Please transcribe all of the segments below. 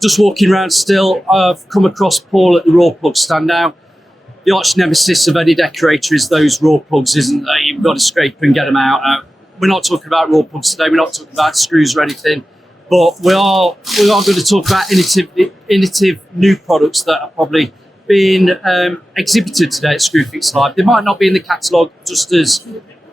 just walking around still, I've come across Paul at the raw plug stand now. The arch nemesis of any decorator is those raw plugs, isn't there? You've got to scrape and get them out. We're not talking about raw plugs today. We're not talking about screws or anything, but we are going to talk about innovative new products that are probably being exhibited today at ScrewFix Live. They might not be in the catalogue just as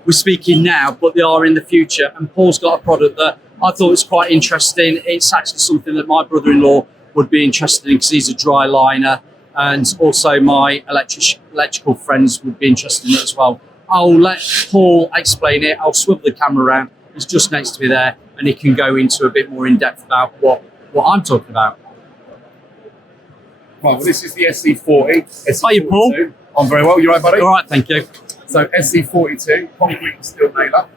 we're speaking now, but they are in the future. And Paul's got a product that I thought was quite interesting. It's actually something that my brother-in-law would be interested in because he's a dry liner, and also my electrical friends would be interested in it as well. I'll let Paul explain it. I'll swivel the camera around. He's just next to me there, and he can go into a bit more in depth about what I'm talking about. Right, well, this is the SC40. How are you, Paul? I'm very well. You all right, buddy? All right, thank you. So SC42, concrete and steel nailer.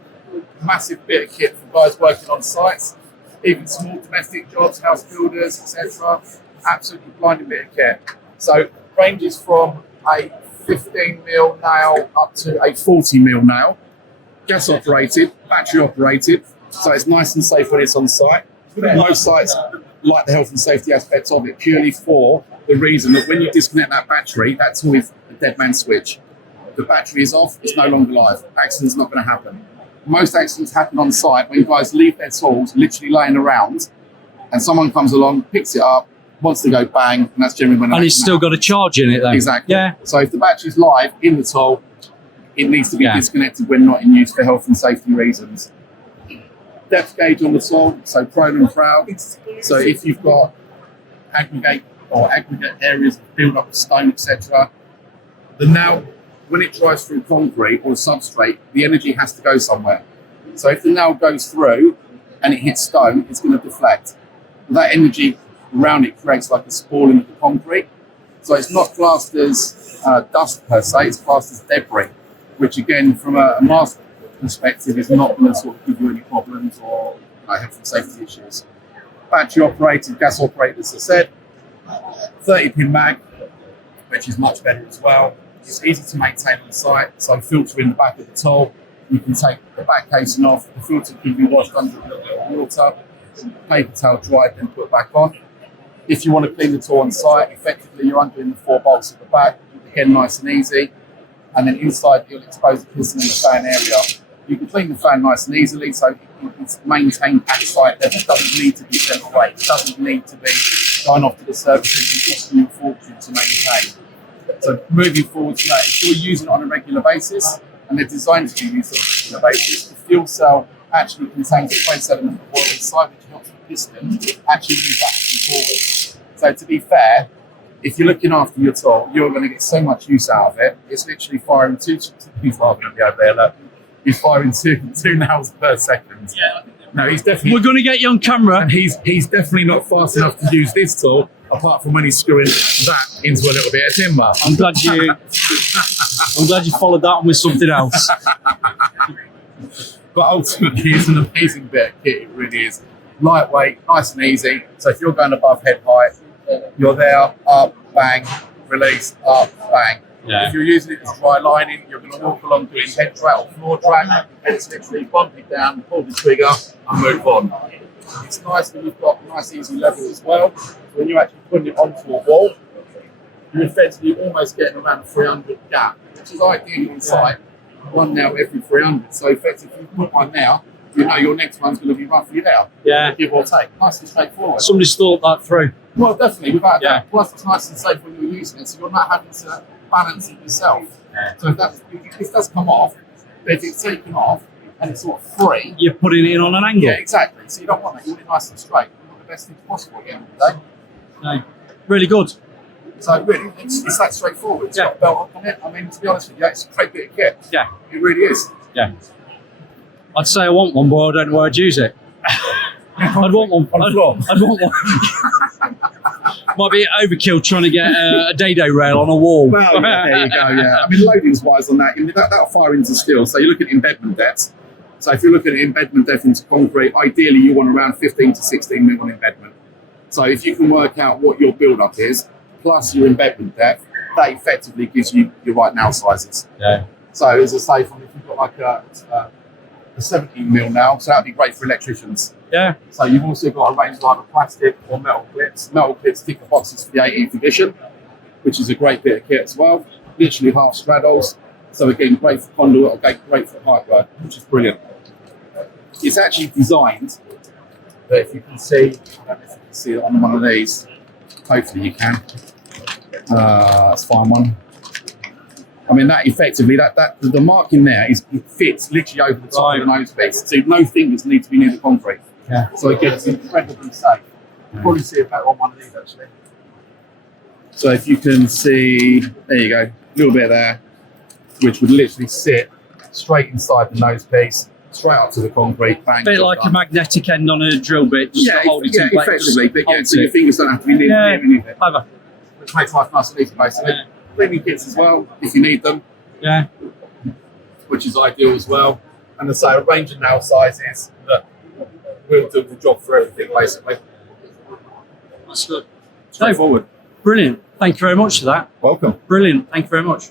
Massive bit of kit for guys working on sites, even small domestic jobs, house builders, etc. Absolutely blinding bit of kit. So ranges from a 15 mil nail up to a 40 mil nail. Gas operated, battery operated, so it's nice and safe when it's on site. Most sites like the health and safety aspects of it purely for the reason that when you disconnect that battery, that's always a dead man switch. The battery is off, it's no longer live. Accident's not going to happen. Most accidents happen on site when guys leave their tools literally laying around and someone comes along, picks it up, wants to go bang, and that's generally when. And it's still got a charge in it, though. Exactly. Yeah. So if the battery's live in the tool, it needs to be disconnected when not in use for health and safety reasons. Depth gauge on the tool, so prone and proud. So if you've got aggregate areas of build up of stone, etc., the nail, when it drives through concrete or substrate, the energy has to go somewhere. So if the nail goes through and it hits stone, it's going to deflect. That energy around it creates like a spalling of the concrete. So it's not classed as dust per se, it's classed as debris, which again, from a master perspective, is not going to sort of give you any problems or health and safety issues. Battery operated, gas operated, as I said, 30-pin mag, which is much better as well. It's easy to maintain on site, so filter in the back of the tool. You can take the back casing off, the filter can be washed under a little bit of water, paper towel dried, then put back on. If you want to clean the tool on site, effectively you're undoing the 4 bolts at the back, again nice and easy. And then inside you'll expose the piston in the fan area. You can clean the fan nice and easily, so it's maintained at site level. It doesn't need to be sent away. It doesn't need to be going off to the services and costing you a fortune to maintain. So moving forward to that, if you're using it on a regular basis, and they're designed to be used on a regular basis, the fuel cell actually contains a trace element of oil inside, which helps the piston actually move backwards and forwards. So to be fair, if you're looking after your tool, you're going to get so much use out of it. It's literally firing he's firing over there, look. He's firing two nails per second. Yeah. No, he's definitely. We're going to get you on camera. And he's definitely not fast enough to use this tool, apart from when he's screwing that into a little bit of timber. I'm glad you followed that on with something else. But ultimately, it's an amazing bit of kit. It really is. Lightweight, nice and easy. So if you're going above head height, you're there, up, bang, release, up, bang. Yeah. If you're using it as dry lining, you're going to walk along doing head drag or floor drag, and it's literally bump it down, pull the trigger, and move on. It's nice when you've got a nice easy level as well. When you're actually putting it onto a wall, you're effectively almost getting around 300 gap, which is ideal on site. One nail every 300. So effectively, if you put one now, you know your next one's going to be roughly there. Yeah. Give or take. Nice and straightforward. Somebody's thought that through. Well, definitely, without a doubt. Plus, it's nice and safe when you're using it, so you're not having to balance it yourself. Yeah. So if this does come off, but if it's taken off and it's sort of free, You're putting it in on an angle. yeah, exactly. So you don't want that. You want it nice and straight. You want the best thing possible at the end of the day. No. Really good. So really, it's that straightforward. It's got a belt on it. I mean, to be honest with you, it's a great bit of kit. Yeah. It really is. Yeah. I'd say I want one, but I don't know where I'd use it. I'd want one. On the floor. I'd want one. Might be overkill trying to get a dado rail on a wall. Well, yeah, there you go, yeah. I mean, loadings-wise on that, that'll fire into steel. So you look at embedment depth. So if you look at embedment depth into concrete, ideally you want around 15 to 16 mil on embedment. So if you can work out what your build-up is, plus your embedment depth, that effectively gives you your right nail sizes. Yeah. So as I say, if you've got like a 17mm now, so that'd be great for electricians. Yeah. So you've also got a range of either plastic or metal clips. Metal clips tick the boxes for the 18th edition, which is a great bit of kit as well. Literally half straddles. So again, great for conduit, or great for pipe work, which is brilliant. It's actually designed that if you can see, I don't know if you can see it on one of these. Hopefully you can. Let's find one. I mean, that effectively, the marking there it fits literally over the top of the nose piece. So no fingers need to be near the concrete. Yeah. So again, it's incredibly safe. You'll probably see it better on one of these actually. So if you can see, there you go, a little bit there, which would literally sit straight inside the nose piece, straight up to the concrete. Bang, A bit like a magnetic end on a drill bit. Just to hold it in place. effectively. But yeah, so your fingers don't have to be near anything. Clever. Which makes life nice and easy, basically. Yeah. Cleaning kits as well, if you need them, Yeah. which is ideal as well. And as I say, a range of nail sizes that will do the job for everything, basically. That's good. Straightforward. Brilliant. Thank you very much for that. Welcome. Brilliant. Thank you very much.